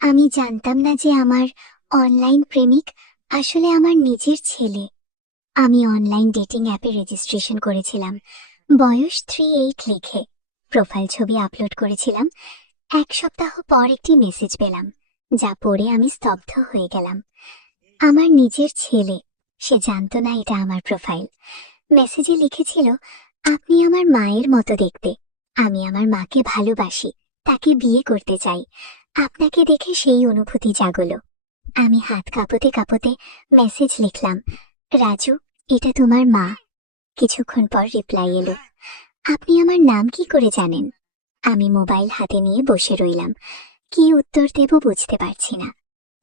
আমি জানতাম না যে আমার অনলাইন প্রেমিক আসলে আমার নিজের ছেলে। আমি অনলাইন ডেটিং অ্যাপে রেজিস্ট্রেশন করেছিলাম, বয়স 38 লিখে প্রোফাইল ছবি আপলোড করেছিলাম। 1 সপ্তাহ পর একটি মেসেজ পেলাম, যা পড়ে আমি স্তব্ধ হয়ে গেলাম। আমার নিজের ছেলে, সে জানতো না এটা আমার প্রোফাইল। মেসেজে লিখেছিল, আপনি আমার মায়ের মতো দেখতে, আমি আমার মাকে ভালোবাসি, তাকে বিয়ে করতে চাই। আপনাকে দেখে সেই অনুভূতি জাগলো। আমি হাত কাঁপতে কাঁপতে মেসেজ লিখলাম, রাজু, এটা তোমার মা। কিছুক্ষণ পর রিপ্লাই এলো, আপনি আমার নাম কি করে জানেন? আমি মোবাইল হাতে নিয়ে বসে রইলাম, কি উত্তর দেব বুঝতে পারছি না।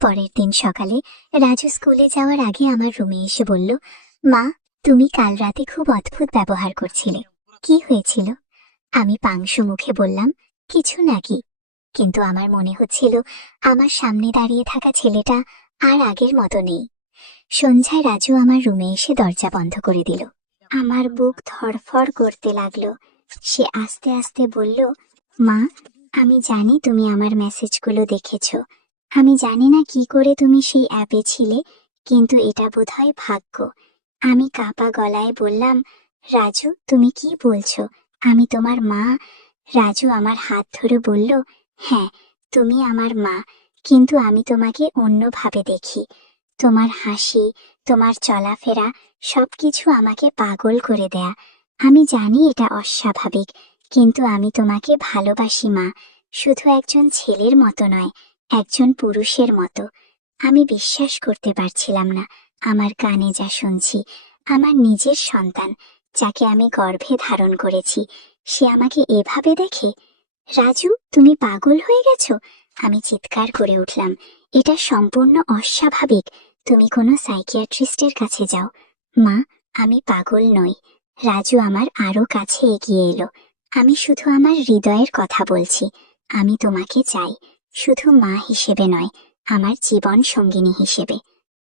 পরের দিন সকালে রাজু স্কুলে যাওয়ার আগে আমার রুমে এসে বলল, মা, তুমি কাল রাতে খুব অদ্ভুত ব্যবহার করছিলে। কি হয়েছিল? আমি পাংশু মুখে বললাম, কিছু নাকি, কিন্তু আমার মনে হচ্ছিল আমার সামনে দাঁড়িয়ে থাকা ছেলেটা আর আগের মতো নেই। সন্ধ্যায় রাজু আমার রুমে এসে দরজা বন্ধ করে দিল। আমার বুক ধড়ফড় করতে লাগলো। সে আস্তে আস্তে বলল, মা, আমি জানি তুমি আমার মেসেজগুলো দেখেছো। আমি জানি না কি করে তুমি সেই অ্যাপে ছিলে, কিন্তু এটা বোধহয় ভাগ্য। আমি কাঁপা গলায় বললাম, রাজু, তুমি কি বলছো? আমি তোমার মা। রাজু আমার হাত ধরে বলল, হ্যাঁ, তুমি আমার মা, কিন্তু আমি তোমাকে অন্যভাবে দেখি। তোমার হাসি, তোমার চলাফেরা, সবকিছু আমাকে পাগল করে দেয়া। আমি জানি এটা অস্বাভাবিক, কিন্তু আমি তোমাকে ভালোবাসি মা, শুধু একজন ছেলের মতো নয়, একজন পুরুষের মতো। আমি বিশ্বাস করতে পারছিলাম না আমার কানে যা শুনছি। আমার নিজের সন্তান, যাকে আমি গর্ভে ধারণ করেছি, সে আমাকে এভাবে দেখে। রাজু, তুমি পাগল হয়ে গেছো? আমি চিৎকার করে উঠলাম, এটা সম্পূর্ণ অস্বাভাবিক। তুমি কোনো সাইকিয়াট্রিস্টের কাছে যাও। মা, আমি পাগল নই। রাজু আমার আরো কাছে এগিয়ে এলো। আমি শুধু আমার হৃদয়ের কথা বলছি। আমি তোমাকে চাই, শুধু মা হিসেবে নয়, আমার জীবন সঙ্গিনী হিসেবে।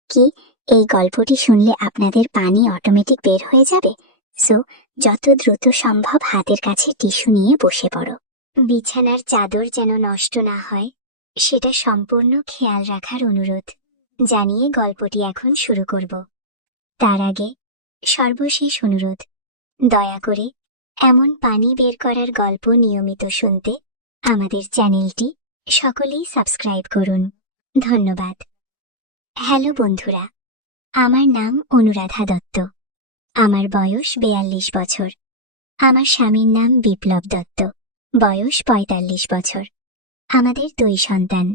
কি, এই গল্পটি শুনলে আপনাদের পানি অটোমেটিক বের হয়ে যাবে? সো যত দ্রুত সম্ভব হাতের কাছে টিস্যু নিয়ে বসে পড়ো। বিছানার চাদর যেন নষ্ট না হয়, সেটা সম্পূর্ণ খেয়াল রাখার অনুরোধ জানিয়ে গল্পটি এখন শুরু করব। তার আগে সর্বশেষ অনুরোধ, দয়া করে এমন পানি বের করার গল্প নিয়মিত শুনতে আমাদের চ্যানেলটি সকলেই সাবস্ক্রাইব করুন। ধন্যবাদ। হ্যালো বন্ধুরা, আমার নাম অনুরাধা দত্ত। আমার বয়স 42 বছর। আমার স্বামীর নাম বিপ্লব দত্ত, বয়স 45 বছর। আমাদের 2 সন্তান,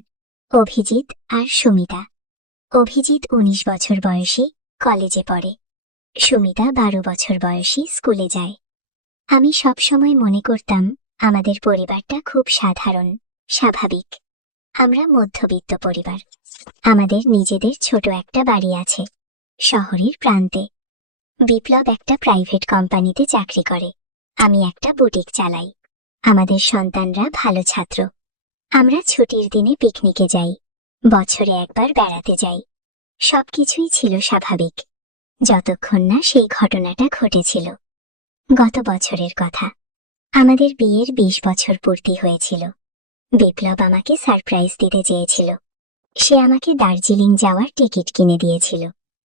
অভিজিৎ আর সুমিতা। অভিজিৎ 19 বছর বয়সী, কলেজে পড়ে। সুমিতা 12 বছর বয়সী, স্কুলে যায়। আমি সবসময় মনে করতাম আমাদের পরিবারটা খুব সাধারণ, স্বাভাবিক। আমরা মধ্যবিত্ত পরিবার। আমাদের নিজেদের ছোট একটা বাড়ি আছে শহরের প্রান্তে। বিপ্লব একটা প্রাইভেট কোম্পানিতে চাকরি করে, আমি একটা বুটিক চালাই। আমাদের সন্তানরা ভালো ছাত্র। আমরা ছুটির দিনে পিকনিকে যাই, বছরে একবার বেড়াতে যাই। সবকিছুই ছিল স্বাভাবিক, যতক্ষণ না সেই ঘটনাটা ঘটেছিল। গত বছরের কথা, আমাদের বিয়ের 20 বছর পূর্তি হয়েছিল। বিপ্লব আমাকে সারপ্রাইজ দিতে চেয়েছিল। সে আমাকে দার্জিলিং যাওয়ার টিকিট কিনে দিয়েছিল।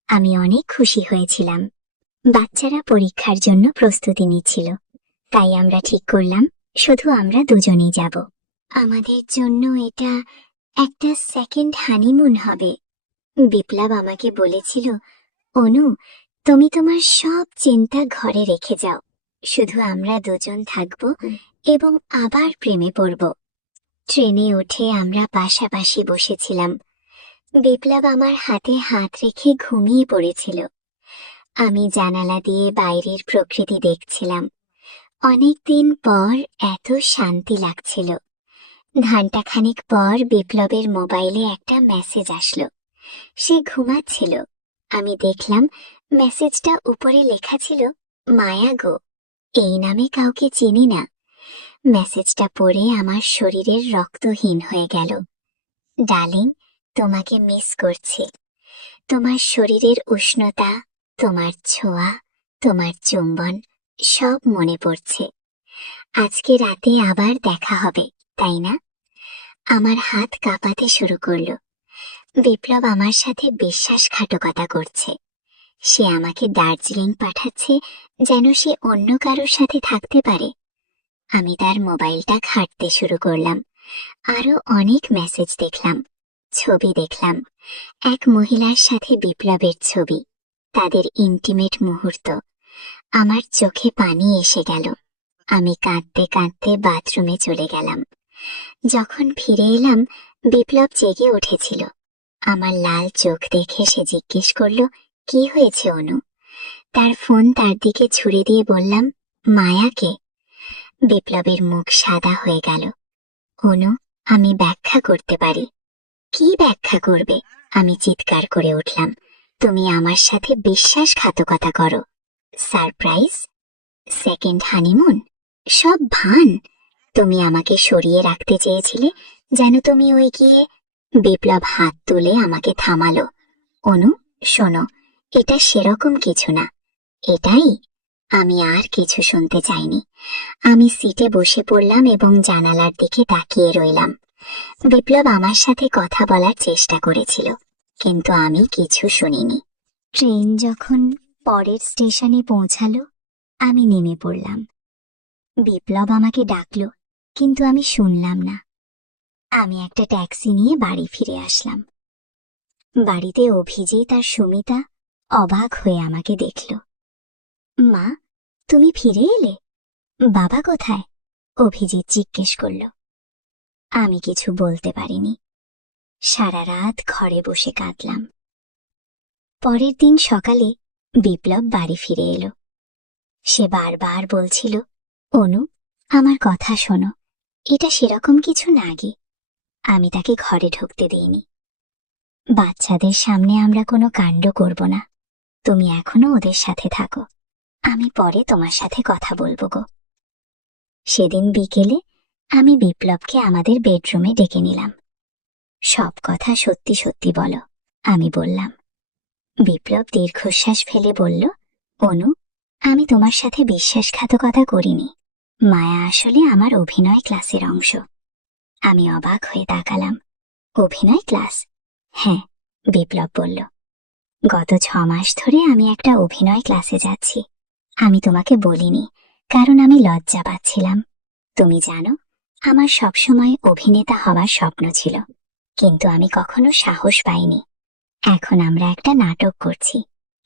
আমি অনেক খুশি হয়েছিলাম। বাচ্চারা পরীক্ষার জন্য প্রস্তুতি নিচ্ছিল, তাই আমরা ঠিক করলাম শুধু আমরা দুজনেই যাব। আমাদের জন্য এটা একটা সেকেন্ড হানিমুন হবে। বিপ্লব আমাকে বলেছিল, অনু, তুমি তোমার সব চিন্তা ঘরে রেখে যাও, শুধু আমরা দুজন থাকব এবং আবার প্রেমে পড়ব। ট্রেনে উঠে আমরা পাশাপাশি বসেছিলাম। বিপ্লব আমার হাতে হাত রেখে ঘুমিয়ে পড়েছিল। আমি জানালা দিয়ে বাইরের প্রকৃতি দেখছিলাম। অনেকদিন পর এত শান্তি লাগছিল। ঘণ্টাখানেক পর বিপ্লবের মোবাইলে একটা মেসেজ আসলো। সে ঘুমাচ্ছিল। আমি দেখলাম মেসেজটা উপরে লেখা ছিল, মায়া গো, এই নামে কাউকে চিনি না। মেসেজটা পড়ে আমার শরীরের রক্তহীন হয়ে গেল। ডার্লিং, তোমাকে মিস করছি। তোমার শরীরের উষ্ণতা, তোমার ছোঁয়া, তোমার চুম্বন, সব মনে পড়ছে। আজকে রাতে আবার দেখা হবে, তাই না? আমার হাত কাঁপাতে শুরু করলো। বিপ্লব আমার সাথে বিশ্বাসঘাতকতা করছে। সে আমাকে দার্জিলিং পাঠাচ্ছে যেন সে অন্য কারোর সাথে থাকতে পারে। আমি তার মোবাইলটা ঘাঁটতে শুরু করলাম। আরো অনেক মেসেজ দেখলাম, ছবি দেখলাম। এক মহিলার সাথে বিপ্লবের ছবি, তাদের ইন্টিমেট মুহূর্ত। আমার চোখে পানি এসে গেল। আমি কাঁদতে কাঁদতে বাথরুমে চলে গেলাম। যখন ফিরে এলাম, বিপ্লব জেগে উঠেছিল। আমার লাল চোখ দেখে সে জিজ্ঞেস করলো, কি হয়েছে অনু? তার ফোন তার দিকে ছুড়ে দিয়ে বললাম, মায়াকে। বিপ্লবের মুখ সাদা হয়ে গেল। অনু, আমি ব্যাখ্যা করতে পারি। কি ব্যাখ্যা করবে? আমি চিৎকার করে উঠলাম। তুমি আমার সাথে বিশ্বাসঘাতকতা করো। সারপ্রাইজ, সেকেন্ড হানিমুন, সব ভান। তুমি আমাকে সরিয়ে রাখতে চেয়েছিলে যেন তুমি ওই গিয়ে। বিপ্লব হাত তুলে আমাকে থামালো। অনু, শোনো, এটা সেরকম কিছু না। এটাই। আমি আর কিছু শুনতে চাইনি। আমি সিটে বসে পড়লাম এবং জানালার দিকে তাকিয়ে রইলাম। বিপ্লব আমার সাথে কথা বলার চেষ্টা করেছিল, কিন্তু আমি কিছু শুনিনি। ট্রেন যখন পরের স্টেশনে পৌঁছালো, আমি নেমে পড়লাম। বিপ্লব আমাকে ডাকলো, কিন্তু আমি শুনলাম না। আমি একটা ট্যাক্সি নিয়ে বাড়ি ফিরে আসলাম। বাড়িতে অভিজিৎ আর সুমিতা অবাক হয়ে আমাকে দেখল। মা, তুমি ফিরে এলে? বাবা কোথায়? অভিজিৎ জিজ্ঞেস করল। আমি কিছু বলতে পারিনি। সারা রাত ঘরে বসে কাঁদলাম। পরের দিন সকালে বিপ্লব বাড়ি ফিরে এলো। সে বারবার বলছিল, অনু, আমার কথা শোনো, এটা সেরকম কিছু না গে। আমি তাকে ঘরে ঢুকতে দিইনি। বাচ্চাদের সামনে আমরা কোনো কাণ্ড করব না। তুমি এখনো ওদের সাথে থাকো। আমি পরে তোমার সাথে কথা বলবো গো। সেদিন বিকেলে আমি বিপ্লবকে আমাদের বেডরুমে ডেকে নিলাম। সব কথা সত্যি সত্যি বলো, আমি বললাম। বিপ্লব দীর্ঘশ্বাস ফেলে বলল, অনু, আমি তোমার সাথে বিশ্বাসঘাতকতা করিনি। মায়া আসলে আমার অভিনয় ক্লাসের অংশ। আমি অবাক হয়ে তাকালাম। অভিনয় ক্লাস? হ্যাঁ, বিপ্লব বলল। গত 6 মাস ধরে আমি একটা অভিনয় ক্লাসে যাচ্ছি। আমি তোমাকে বলিনি, কারণ আমি লজ্জা পাচ্ছিলাম। তুমি জানো, আমার সবসময় অভিনেতা হওয়ার স্বপ্ন ছিল, কিন্তু আমি কখনো সাহস পাইনি। এখন আমরা একটা নাটক করছি,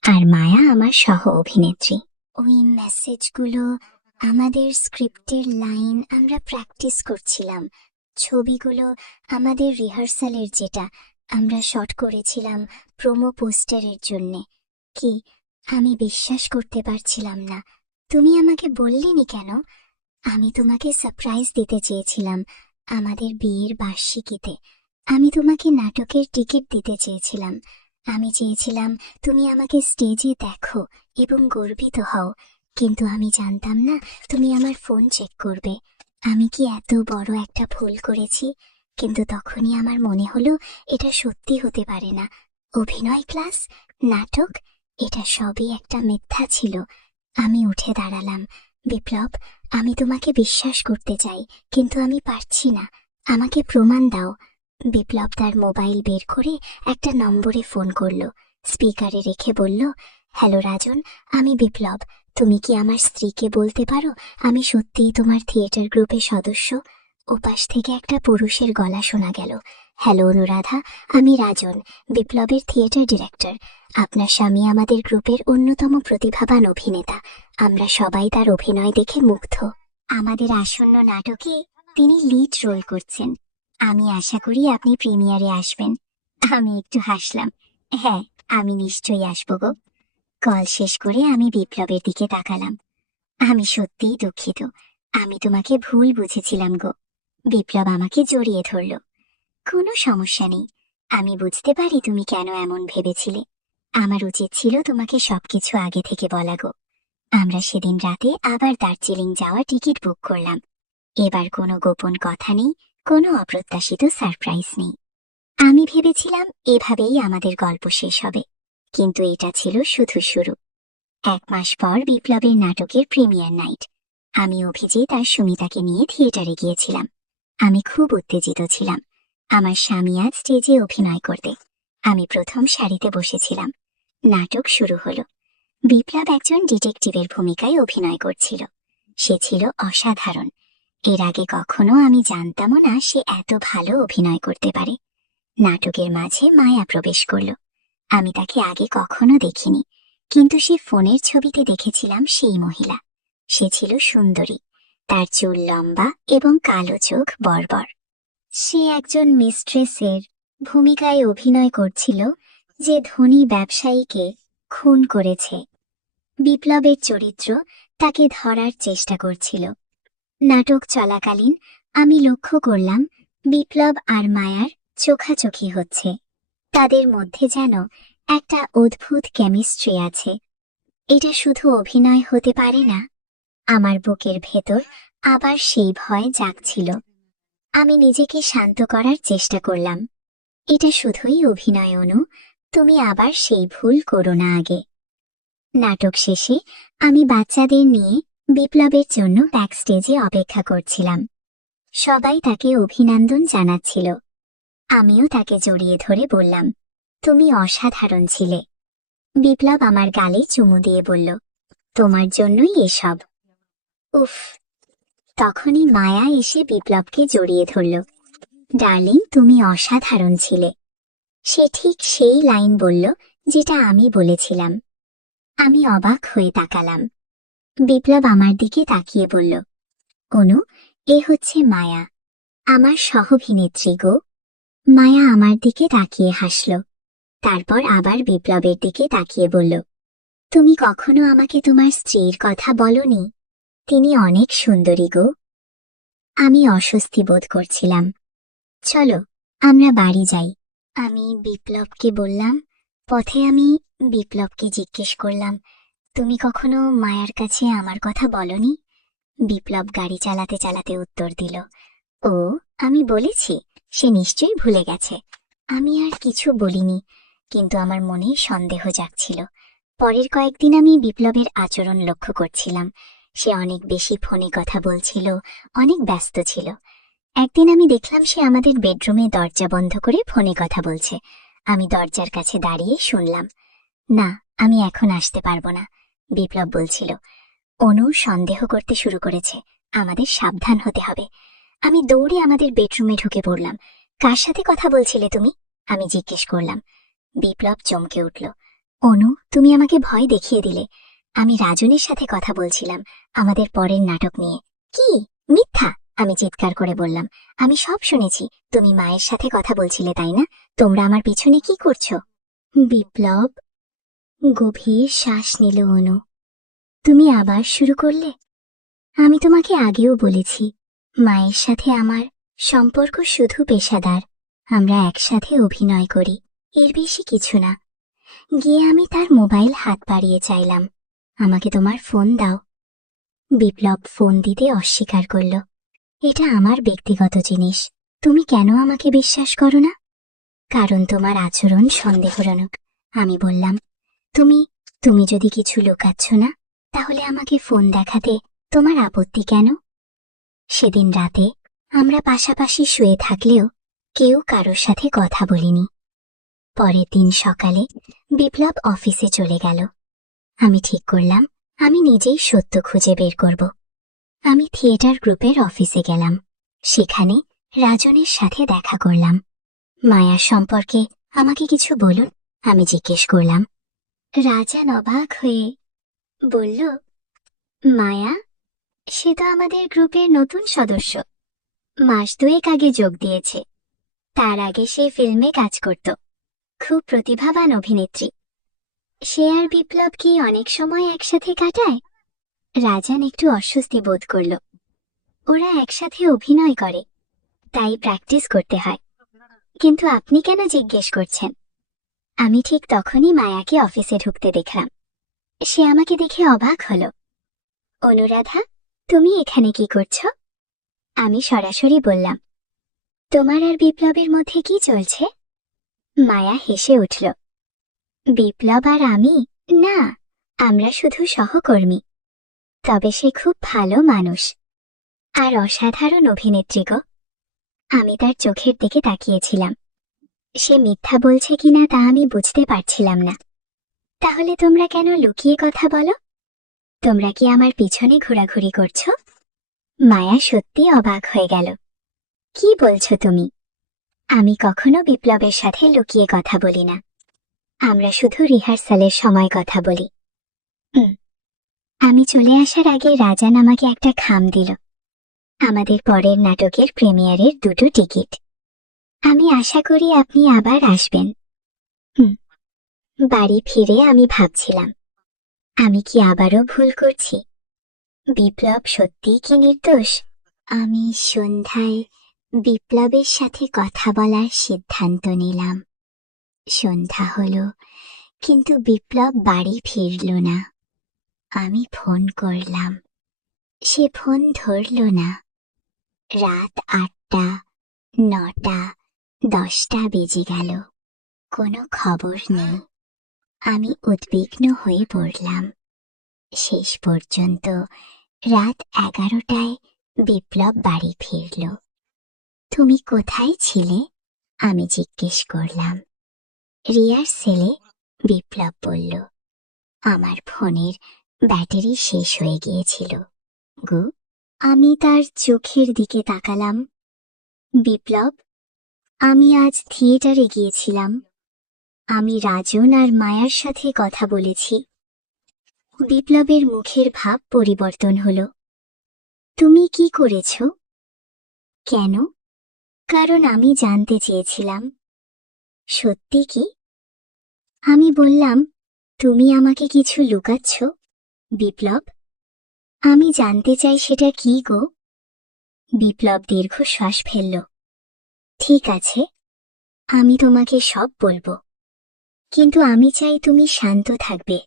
আর মায়া আমার সহ অভিনেত্রী। ওই মেসেজগুলো, আমাদের স্ক্রিপ্টের লাইন আমরা প্র্যাকটিস করছিলাম। ছবিগুলো আমাদের রিহার্সালের, যেটা আমরা শট করেছিলাম প্রোমো পোস্টারের জন্যে। কি, আমি বিশ্বাস করতে পারছিলাম না। তুমি আমাকে বললিনি কেন? আমি তোমাকে সারপ্রাইজ দিতে চেয়েছিলাম আমাদের বিয়ের বার্ষিকীতে। আমি তোমাকে নাটকের টিকিট দিতে চেয়েছিলাম। আমি চেয়েছিলাম তুমি আমাকে স্টেজে দেখো এবং গর্বিত হও, কিন্তু আমি জানতাম না তুমি আমার ফোন চেক করবে। আমি কি এত বড় একটা ভুল করেছি? কিন্তু তখনই আমার মনে হলো এটা সত্যি হতে পারে না। অভিনয় ক্লাস, নাটক, এটা সবই একটা মিথ্যা ছিল। আমি উঠে দাঁড়ালাম। বিপ্লব, আমি তোমাকে বিশ্বাস করতে চাই, কিন্তু আমি পারছি না। আমাকে প্রমাণ দাও। বিপ্লব তার মোবাইল বের করে একটা নম্বরে ফোন করলো। স্পিকারে রেখে বলল, হ্যালো রাজন, আমি বিপ্লব। তুমি কি আমার স্ত্রীকে বলতে পারো আমি সত্যিই তোমার থিয়েটার গ্রুপের সদস্য? ওপাশ থেকে একটা পুরুষের গলা শোনা গেল। হ্যালো অনুরাধা, আমি রাজন, বিপ্লবের থিয়েটার ডিরেক্টর। আপনার স্বামী আমাদের গ্রুপের অন্যতম প্রতিভাবান অভিনেতা। আমরা সবাই তার অভিনয় দেখে মুগ্ধ। আমাদের আসন্ন নাটকে তিনি লিড রোল করছেন। আমি আশা করি আপনি প্রিমিয়ারে আসবেন। আমি একটু হাসলাম। হ্যাঁ, আমি নিশ্চয়ই আসবো গো। কল শেষ করে আমি বিপ্লবের দিকে তাকালাম। আমি সত্যিই দুঃখিত, আমি তোমাকে ভুল বুঝেছিলাম গো। বিপ্লব আমাকে জড়িয়ে ধরল। কোনো সমস্যা নেই, আমি বুঝতে পারি তুমি কেন এমন ভেবেছিলে। আমার উচিত ছিল তোমাকে সবকিছু আগে থেকে বলা গো। আমরা সেদিন রাতে আবার দার্জিলিং যাওয়ার টিকিট বুক করলাম। এবার কোনো গোপন কথা নেই, কোনো অপ্রত্যাশিত সারপ্রাইজ নেই। আমি ভেবেছিলাম এভাবেই আমাদের গল্প শেষ হবে, কিন্তু এটা ছিল শুধু শুরু। 1 মাস পর বিপ্লবের নাটকের প্রিমিয়ার নাইট। আমি অভিজিৎ আর সুমিতাকে নিয়ে থিয়েটারে গিয়েছিলাম। আমি খুব উত্তেজিত ছিলাম। আমার স্বামী আজ স্টেজে অভিনয় করবে। আমি প্রথম সারিতে বসেছিলাম। নাটক শুরু হলো। বিপ্লব একজন ডিটেকটিভের ভূমিকায় অভিনয় করছিল। সে ছিল অসাধারণ। এর আগে কখনো আমি জানতামও না সে এত ভালো অভিনয় করতে পারে। নাটকের মাঝে মায়া প্রবেশ করলো। আমি তাকে আগে কখনো দেখিনি, কিন্তু সে ফোনের ছবিতে দেখেছিলাম সেই মহিলা। সে ছিল সুন্দরী। তার চুল লম্বা এবং কালো চোখ বর্বর। সে একজন মিস্ট্রেসের ভূমিকায় অভিনয় করছিল যে ধনী ব্যবসায়ীকে খুন করেছে। বিপ্লবের চরিত্র তাকে ধরার চেষ্টা করছিল। নাটক চলাকালীন আমি লক্ষ্য করলাম বিপ্লব আর মায়ার চোখাচোখি হচ্ছে। তাদের মধ্যে যেন একটা অদ্ভুত কেমিস্ট্রি আছে। এটা শুধু অভিনয় হতে পারে না। আমার বুকের ভেতর আবার সেই ভয় জাগছিল। আমি নিজেকে শান্ত করার চেষ্টা করলাম। এটা শুধুই অভিনয় অনু, তুমি আবার সেই ভুল করো না আগে। নাটক শেষে আমি বাচ্চাদের নিয়ে বিপ্লবের জন্য ব্যাকস্টেজে অপেক্ষা করছিলাম। সবাই তাকে অভিনন্দন জানাচ্ছিল। আমিও তাকে জড়িয়ে ধরে বললাম, তুমি অসাধারণ ছিলে। বিপ্লব আমার গালে চুমু দিয়ে বলল, তোমার জন্যই এসব। উফ! তখনই মায়া এসে বিপ্লবকে জড়িয়ে ধরল। ডার্লিং, তুমি অসাধারণ ছিলে। সে ঠিক সেই লাইন বলল যেটা আমি বলেছিলাম। আমি অবাক হয়ে তাকালাম। বিপ্লব আমার দিকে তাকিয়ে বলল, অনু, এ হচ্ছে মায়া, আমার সহ-অভিনেত্রী গো। মায়া আমার দিকে তাকিয়ে হাসল। তারপর আবার বিপ্লবের দিকে তাকিয়ে বলল, তুমি কখনো আমাকে তোমার স্ত্রীর কথা বলনি? তিনি অনেক সুন্দরী গো। আমি অস্বস্তি বোধ করছিলাম। চলো আমরা বাড়ি যাই, আমি বিপ্লবকে বললাম। পথে আমি বিপ্লবকে জিজ্ঞেস করলাম, তুমি কখনো মায়ার কাছে আমার কথা বলনি? বিপ্লব গাড়ি চালাতে চালাতে উত্তর দিল, ও, আমি বলেছি, সে নিশ্চয়ই ভুলে গেছে। আমি আর কিছু বলিনি, কিন্তু আমার মনে সন্দেহ জাগছিল। পরের কয়েকদিন আমি বিপ্লবের আচরণ লক্ষ্য করছিলাম। সে অনেক বেশি ফোনে কথা বলছিল, অনেক ব্যস্ত ছিল। একদিন আমি দেখলাম সে আমাদের বেডরুমে দরজা বন্ধ করে ফোনে কথা বলছে। আমি দরজার কাছে দাঁড়িয়ে শুনলাম। না, আমি এখন আসতে পারবো না, বিপ্লব বলছিল। অনু সন্দেহ করতে শুরু করেছে, আমাদের সাবধান হতে হবে। আমি দৌড়ে আমাদের বেডরুমে ঢুকে পড়লাম। কার সাথে কথা বলছিলে তুমি? আমি জিজ্ঞেস করলাম। বিপ্লব চমকে উঠল। অনু, তুমি আমাকে ভয় দেখিয়ে দিলে। আমি রাজনের সাথে কথা বলছিলাম, আমাদের পরের নাটক নিয়ে। কি মিথ্যা! আমি চিৎকার করে বললাম। আমি সব শুনেছি। তুমি মায়ের সাথে কথা বলছিলে, তাই না? তোমরা আমার পিছনে কি করছো? বিপ্লব গভীর শ্বাস নিল। অনু, তুমি আবার শুরু করলে? আমি তোমাকে আগেও বলেছি, মায়ের সাথে আমার সম্পর্ক শুধু পেশাদার। আমরা একসাথে অভিনয় করি, এর বেশি কিছু না। গিয়ে আমি তার মোবাইল হাত বাড়িয়ে চাইলাম, আমাকে তোমার ফোন দাও। বিপ্লব ফোন দিতে অস্বীকার করল। এটা আমার ব্যক্তিগত জিনিস। তুমি কেন আমাকে বিশ্বাস করো না? কারণ তোমার আচরণ সন্দেহজনক। আমি বললাম, তুমি তুমি যদি কিছু লুকাচ্ছ না, তাহলে আমাকে ফোন দেখাতে তোমার আপত্তি কেন? সেদিন রাতে আমরা পাশাপাশি শুয়ে থাকলেও কেউ কারোর সাথে কথা বলিনি। পরের দিন সকালে বিপ্লব অফিসে চলে গেল। আমি ঠিক করলাম আমি নিজেই সত্য খুঁজে বের করব। আমি থিয়েটার গ্রুপের অফিসে গেলাম। সেখানে রাজনের সাথে দেখা করলাম। মায়া সম্পর্কে আমাকে কিছু বলুন, আমি জিজ্ঞেস করলাম। রাজান অবাক হয়ে বলল, মায়া? সে তো আমাদের গ্রুপের নতুন সদস্য। মাস দুয়েক আগে যোগ দিয়েছে। তার আগে সে ফিল্মে কাজ করত। খুব প্রতিভাবান অভিনেত্রী। সে আর বিপ্লব কি অনেক সময় একসাথে কাটায়? রাজান একটু অস্বস্তি বোধ করল। ওরা একসাথে অভিনয় করে, তাই প্র্যাকটিস করতে হয়। কিন্তু আপনি কেন জিজ্ঞেস করছেন? আমি ঠিক তখনই মায়াকে অফিসে ঢুকতে দেখলাম। সে আমাকে দেখে অবাক হল। অনুরাধা, তুমি এখানে কি করছো? আমি সরাসরি বললাম, তোমার আর বিপ্লবের মধ্যে কি চলছে? মায়া হেসে উঠল। বিপ্লব আর আমি? না, আমরা শুধু সহকর্মী। তবে সে খুব ভালো মানুষ আর অসাধারণ অভিনেত্রী গো। আমি তার চোখের দিকে তাকিয়েছিলাম। সে মিথ্যা বলছে কিনা তা আমি বুঝতে পারছিলাম না। তাহলে তোমরা কেন লুকিয়ে কথা বলো? তোমরা কি আমার পিছনে ঘোরাঘুরি করছো? মায়া সত্যি অবাক হয়ে গেল। কি বলছো তুমি? আমি কখনো বিপ্লবের সাথে লুকিয়ে কথা বলি না। আমরা শুধু রিহার্সালের সময় কথা বলি। আমি চলে আসার আগে রাজান আমাকে একটা খাম দিল। আমাদের পরের নাটকের প্রিমিয়ারের 2টো টিকিট। আমি আশা করি আপনি আবার আসবেন। বাড়ি ফিরে আমি ভাবছিলাম, আমি কি আবারও ভুল করছি? বিপ্লব সত্যি কি নির্দোষ? আমি সন্ধ্যায় বিপ্লবের সাথে কথা বলার সিদ্ধান্ত নিলাম। সন্ধ্যা হলো, কিন্তু বিপ্লব বাড়ি ফিরল না। আমি ফোন করলাম, সে ফোন ধরল না। রাত 8টা, 9টা, 10টা বেজে গেল, কোনো খবর নেই। আমি উদ্বিগ্ন হয়ে পড়লাম। শেষ পর্যন্ত রাত 11টায় বিপ্লব বাড়ি ফিরল। তুমি কোথায় ছিলে? আমি জিজ্ঞেস করলাম। রিহার্সেলে, বিপ্লব বলল। আমার ফোনের ব্যাটারি শেষ হয়ে গিয়েছিল গো। আমি তার চোখের দিকে তাকালাম। বিপ্লব, আমি আজ থিয়েটারে গিয়েছিলাম। আমি রাজন আর মায়ার সাথে কথা বলেছি। বিপ্লবের মুখের ভাব পরিবর্তন হলো। তুমি কি করেছ? কেন? কারণ আমি জানতে চেয়েছিলাম। সত্যি কি? আমি বললাম, তুমি আমাকে কিছু লুকাচ্ছ বিপ্লব। আমি জানতে চাই সেটা কি গো। বিপ্লব দীর্ঘশ্বাস ফেলল। ঠিক আছে, আমি তোমাকে সব বলবো, কিন্তু আমি চাই তুমি শান্ত থাকবে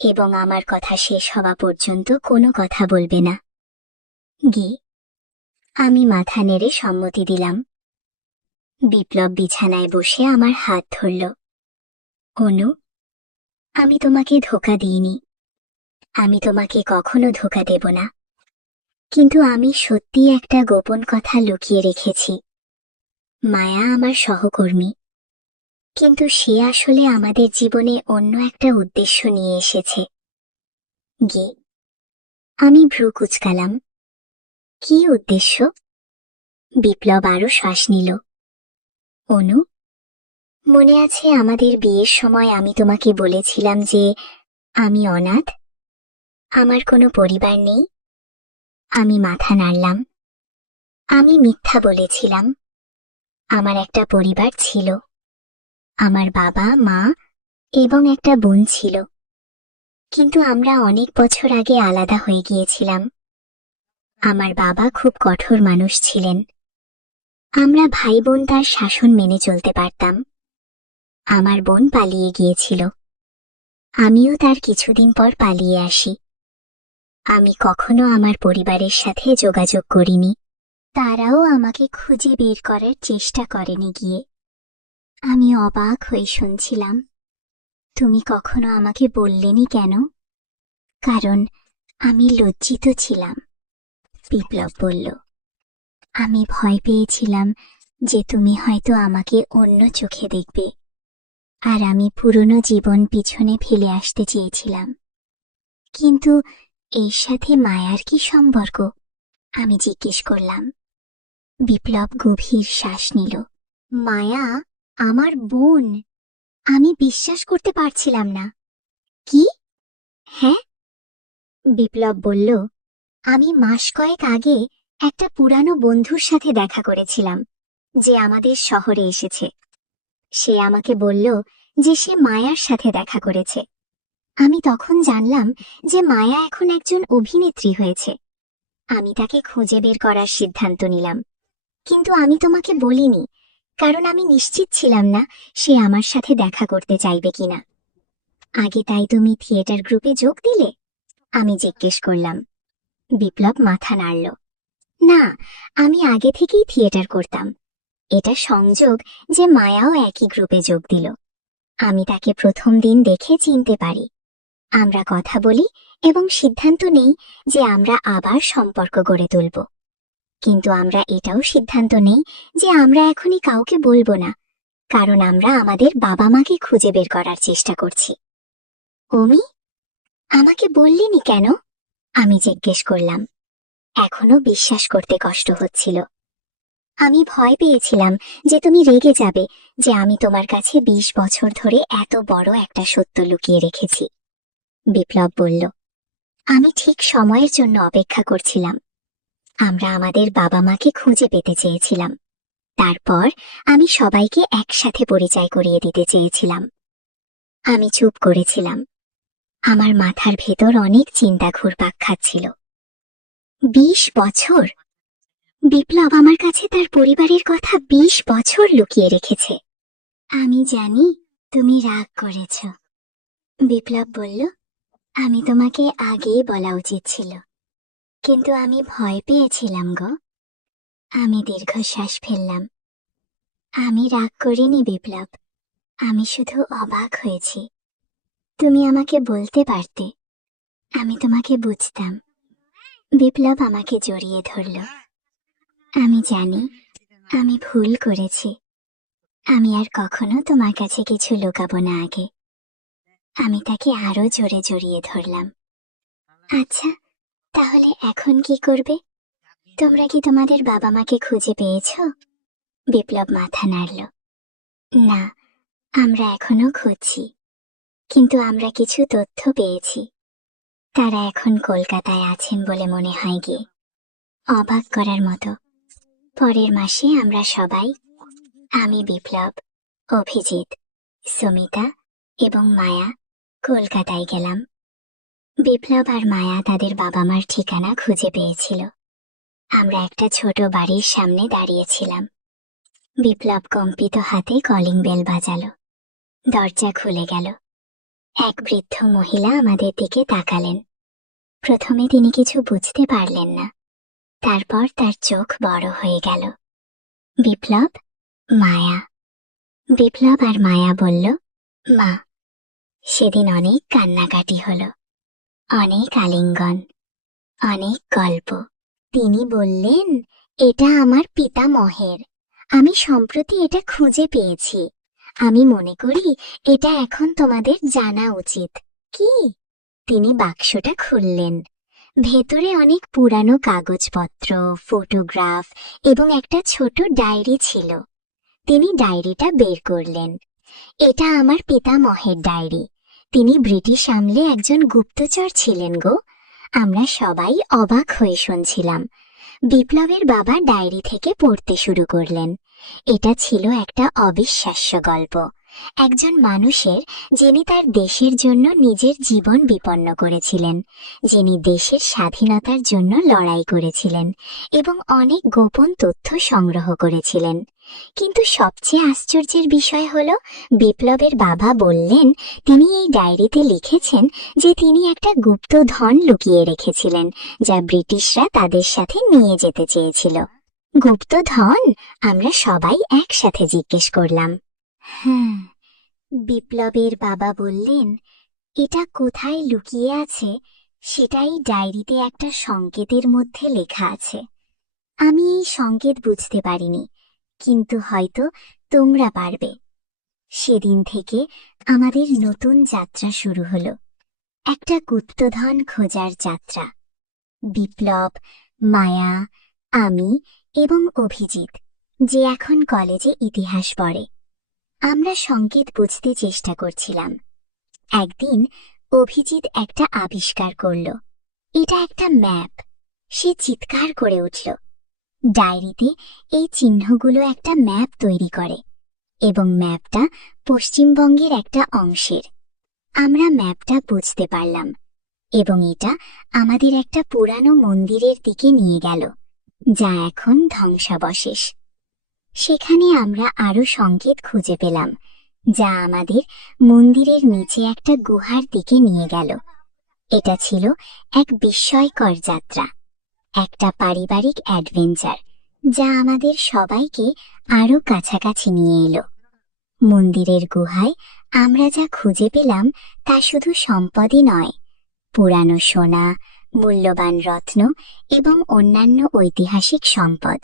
এবং আমার কথা শেষ হওয়া পর্যন্ত কোনো কথা বলবে না। গি। আমি মাথা নেড়ে সম্মতি দিলাম। বিপ্লব বিছানায় বসে আমার হাত ধরল। অনু, আমি তোমাকে ধোঁকা দিইনি। আমি তোমাকে কখনো ধোঁকা দেব না। কিন্তু আমি সত্যি একটা গোপন কথা লুকিয়ে রেখেছি। মায়া আমার সহকর্মী, কিন্তু সে আসলে আমাদের জীবনে অন্য একটা উদ্দেশ্য নিয়ে এসেছে। গে। আমি ভ্রু কুঁচকালাম। কি উদ্দেশ্য? বিপ্লব আরো শ্বাস নিল। অনু, মনে আছে আমাদের বিয়ের সময় আমি তোমাকে বলেছিলাম যে আমি অনাথ, আমার কোনো পরিবার নেই? আমি মাথা নাড়লাম। আমি মিথ্যা বলেছিলাম। আমার একটা পরিবার ছিল। আমার বাবা, মা এবং একটা বোন ছিল, কিন্তু আমরা অনেক বছর আগে আলাদা হয়ে গিয়েছিলাম। আমার বাবা খুব কঠোর মানুষ ছিলেন। আমরা ভাই বোন তার শাসন মেনে চলতে পারতাম। আমার বোন পালিয়ে গিয়েছিল। আমিও তার কিছুদিন পর পালিয়ে আসি। আমি কখনো আমার পরিবারের সাথে যোগাযোগ করিনি। তারাও আমাকে খুঁজে বের করার চেষ্টা করেনি গিয়ে। আমি অবাক হয়ে শুনছিলাম। তুমি কখনো আমাকে বললেনি কেন? কারণ আমি লজ্জিত ছিলাম, বিপ্লব বলল। আমি ভয় পেয়েছিলাম যে তুমি হয়তো আমাকে অন্য চোখে দেখবে, আর আমি পুরনো জীবন পিছনে ফেলে আসতে চেয়েছিলাম। কিন্তু এর সাথে মায়ার কি সম্পর্ক? আমি জিজ্ঞেস করলাম। বিপ্লব গভীর শ্বাস নিল। মায়া আমার বোন। আমি বিশ্বাস করতে পারছিলাম না। কি? হ্যাঁ, বিপ্লব বলল। আমি মাস কয়েক আগে একটা পুরানো বন্ধুর সাথে দেখা করেছিলাম, যে আমাদের শহরে এসেছে। সে আমাকে বলল যে সে মায়ার সাথে দেখা করেছে। আমি তখন জানলাম যে মায়া এখন একজন অভিনেত্রী হয়েছে। আমি তাকে খুঁজে বের করার সিদ্ধান্ত নিলাম, কিন্তু আমি তোমাকে বলিনি, কারণ আমি নিশ্চিত ছিলাম না সে আমার সাথে দেখা করতে চাইবে কিনা। আগে তাই তুমি থিয়েটার গ্রুপে যোগ দিলে? আমি জিজ্ঞেস করলাম। বিপ্লব মাথা নাড়ল। না, আমি আগে থেকেই থিয়েটার করতাম। এটা সংযোগ যে মায়াও একই গ্রুপে যোগ দিল। আমি তাকে প্রথম দিন দেখে চিনতে পারি। আমরা কথা বলি এবং সিদ্ধান্ত নেই যে আমরা আবার সম্পর্ক গড়ে তুলব। কিন্তু আমরা এটাও সিদ্ধান্ত নেই যে আমরা এখনই কাউকে বলবো না, কারণ আমরা আমাদের বাবা মাকে খুঁজে বের করার চেষ্টা করছি। অমি, আমাকে বললিনি কেন? আমি জিজ্ঞেস করলাম। এখনো বিশ্বাস করতে কষ্ট হচ্ছিল। আমি ভয় পেয়েছিলাম যে তুমি রেগে যাবে যে আমি তোমার কাছে 20 বছর ধরে এত বড় একটা সত্য লুকিয়ে রেখেছি। বিপ্লব বলল, আমি ঠিক সময়ের জন্য অপেক্ষা করছিলাম। আমরা আমাদের বাবা মাকে খুঁজে পেতে চেয়েছিলাম। তারপর আমি সবাইকে একসাথে পরিচয় করিয়ে দিতে চেয়েছিলাম। আমি চুপ করেছিলাম। আমার মাথার ভেতর অনেক চিন্তা ঘুরপাক খাচ্ছিল। 20 বছর! বিপ্লব আমার কাছে তার পরিবারের কথা 20 বছর লুকিয়ে রেখেছে। আমি জানি তুমি রাগ করেছ, বিপ্লব বলল। আমি তোমাকে আগেই বলা উচিত ছিল, কিন্তু আমি ভয় পেয়েছিলাম গো। আমি দীর্ঘশ্বাস ফেললাম। আমি রাগ করিনি বিপ্লব, আমি শুধু অবাক হয়েছি। তুমি আমাকে বলতে পারতে, আমি তোমাকে বুঝতাম। বিপ্লব আমাকে জড়িয়ে ধরল। আমি জানি আমি ভুল করেছি। আমি আর কখনো তোমার কাছে কিছু লুকাবো না আগে। আমি তাকে আরো জোরে জড়িয়ে ধরলাম। আচ্ছা, তাহলে এখন কি করবে? তোমরা কি তোমাদের বাবা মাকে খুঁজে পেয়েছ? বিপ্লব মাথা নাড়ল। না, আমরা এখনো খুঁজছি, কিন্তু আমরা কিছু তথ্য পেয়েছি। তারা এখন কলকাতায় আছেন বলে মনে হয় গিয়ে। অবাক করার মতো, পরের মাসে আমরা সবাই, আমি, বিপ্লব, অভিজিৎ, সুমিতা এবং মায়া কলকাতায় গেলাম। বিপ্লব আর মায়া তাদের বাবা মার ঠিকানা খুঁজে পেয়েছিল। আমরা একটা ছোট বাড়ির সামনে দাঁড়িয়েছিলাম। বিপ্লব কম্পিত হাতে কলিং বেল বাজালো। দরজা খুলে গেল। এক বৃদ্ধ মহিলা আমাদের দিকে তাকালেন। প্রথমে তিনি কিছু বুঝতে পারলেন না, তারপর তার চোখ বড় হয়ে গেল। বিপ্লব, মায়া। বিপ্লব আর মায়া বলল, মা। সেদিন অনেক কান্নাকাটি হলো, অনেক আলিঙ্গন, অনেক গল্প। তিনি বললেন, এটা আমার পিতামহের। আমি সম্প্রতি এটা খুঁজে পেয়েছি। আমি মনে করি এটা এখন তোমাদের জানা উচিত। কি? তিনি বাক্সটা খুললেন। ভেতরে অনেক পুরানো কাগজপত্র, ফটোগ্রাফ এবং একটা ছোট ডায়েরি ছিল। তিনি ডায়েরিটা বের করলেন। এটা আমার পিতামহের ডায়েরি। তিনি ব্রিটিশ আমলে একজন গুপ্তচর ছিলেন গো। আমরা সবাই অবাক হয়ে শুনছিলাম। বিপ্লবের বাবা ডায়েরি থেকে পড়তে শুরু করলেন। এটা ছিল একটা অবিশ্বাস্য গল্প। একজন মানুষের, যিনি তার দেশের জন্য নিজের জীবন বিপন্ন করেছিলেন, যিনি দেশের স্বাধীনতার জন্য লড়াই করেছিলেন এবং অনেক গোপন তথ্য সংগ্রহ করেছিলেন। কিন্তু সবচেয়ে আশ্চর্যের বিষয় হলো, বিপ্লবের বাবা বললেন তিনি এই ডায়েরিতে লিখেছেন যে তিনি একটা গুপ্ত ধন লুকিয়ে রেখেছিলেন, যা ব্রিটিশরা তাদের সাথে নিয়ে যেতে চেয়েছিল। গুপ্ত ধন? আমরা সবাই একসাথে জিজ্ঞেস করলাম। হ্যাঁ, বিপ্লবের বাবা বললেন, এটা কোথায় লুকিয়ে আছে সেটাই ডায়েরিতে একটা সংকেতের মধ্যে লেখা আছে। আমি এই সংকেত বুঝতে পারিনি, কিন্তু হয়তো তোমরা পারবে। সেদিন থেকে আমাদের নতুন যাত্রা শুরু হলো, একটা গুপ্তধন খোঁজার যাত্রা। বিপ্লব, মায়া, আমি এবং অভিজিৎ, যে এখন কলেজে ইতিহাস পড়ে, আমরা সংকেত বুঝতে চেষ্টা করছিলাম। একদিন অভিজিৎ একটা আবিষ্কার করল। এটা একটা ম্যাপ। সে চিৎকার করে উঠল, ডায়েরিতে এই চিহ্নগুলো একটা ম্যাপ তৈরি করে এবং ম্যাপটা পশ্চিমবঙ্গের একটা অংশের। আমরা ম্যাপটা বুঝতে পারলাম এবং এটা আমাদের একটা পুরানো মন্দিরের দিকে নিয়ে গেল, যা এখন ধ্বংসাবশেষ। সেখানে আমরা আরো সংকেত খুঁজে পেলাম, যা আমাদের মন্দিরের নিচে একটা গুহার দিকে নিয়ে গেল। এটা ছিল এক বিস্ময়কর যাত্রা, একটা পারিবারিক অ্যাডভেঞ্চার, যা আমাদের সবাইকে আরো কাছাকাছি নিয়ে এলো। মন্দিরের গুহায় আমরা যা খুঁজে পেলাম তা শুধু সম্পদই নয়, পুরানো সোনা, মূল্যবান রত্ন এবং অন্যান্য ঐতিহাসিক সম্পদ।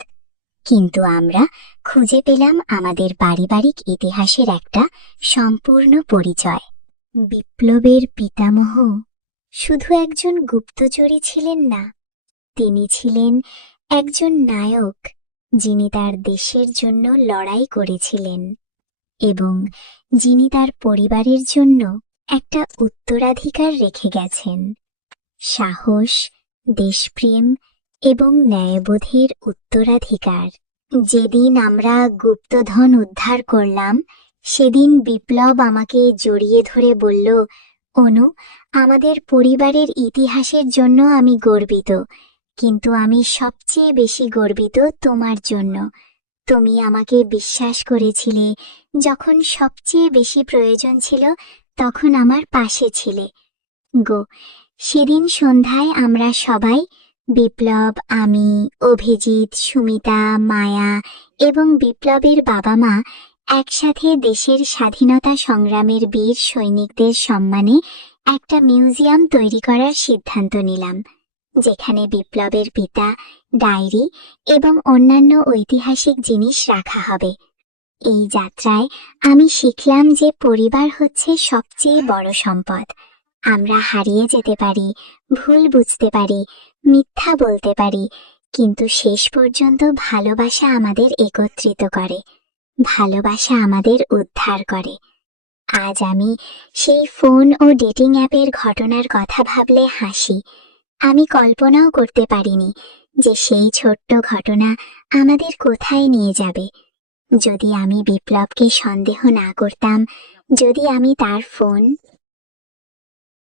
কিন্তু আমরা খুঁজে পেলাম আমাদের পারিবারিক ইতিহাসের একটা সম্পূর্ণ পরিচয়। বিপ্লবের পিতামহ শুধু একজন গুপ্তচরী ছিলেন না, তিনি ছিলেন একজন নায়ক যিনি তার দেশের জন্য লড়াই করেছিলেন এবং যিনি তার পরিবারের জন্য একটা উত্তরাধিকার রেখে গেছেন। সাহস, দেশপ্রেম এবং ন্যায়বোধের উত্তরাধিকার। যেদিন আমরা গুপ্তধন উদ্ধার করলাম, সেদিন বিপ্লব আমাকে জড়িয়ে ধরে বলল, অনু, আমাদের পরিবারের ইতিহাসের জন্য আমি গর্বিত, কিন্তু আমি সবচেয়ে বেশি গর্বিত তোমার জন্য। তুমি আমাকে বিশ্বাস করেছিলে, যখন সবচেয়ে বেশি প্রয়োজন ছিল তখন আমার পাশে ছিলে। গো, সেদিন সন্ধ্যায় আমরা সবাই, বিপ্লব, আমি, অভিজিৎ, সুমিতা, মায়া এবং বিপ্লবের বাবা মা একসাথে দেশের স্বাধীনতা সংগ্রামের বীর সৈনিকদের সম্মানে একটা মিউজিয়াম তৈরি করার সিদ্ধান্ত নিলাম, যেখানে বিপ্লবের পিতা, ডায়েরি এবং অন্যান্য ঐতিহাসিক জিনিস রাখা হবে। এই যাত্রায় আমি শিখলাম যে পরিবার হচ্ছে সবচেয়ে বড় সম্পদ। আমরা হারিয়ে যেতে পারি, ভুল বুঝতে পারি, মিথ্যা বলতে পারি, কিন্তু শেষ পর্যন্ত ভালোবাসা আমাদের একত্রিত করে, ভালোবাসা আমাদের উদ্ধার করে। আজ আমি সেই ফোন ও ডেটিং অ্যাপের ঘটনার কথা ভাবলে হাসি। আমি কল্পনাও করতে পারিনি যে সেই ছোট্ট ঘটনা আমাদের কোথায় নিয়ে যাবে। যদি আমি বিপ্লবকে সন্দেহ না করতাম, যদি আমি তার ফোন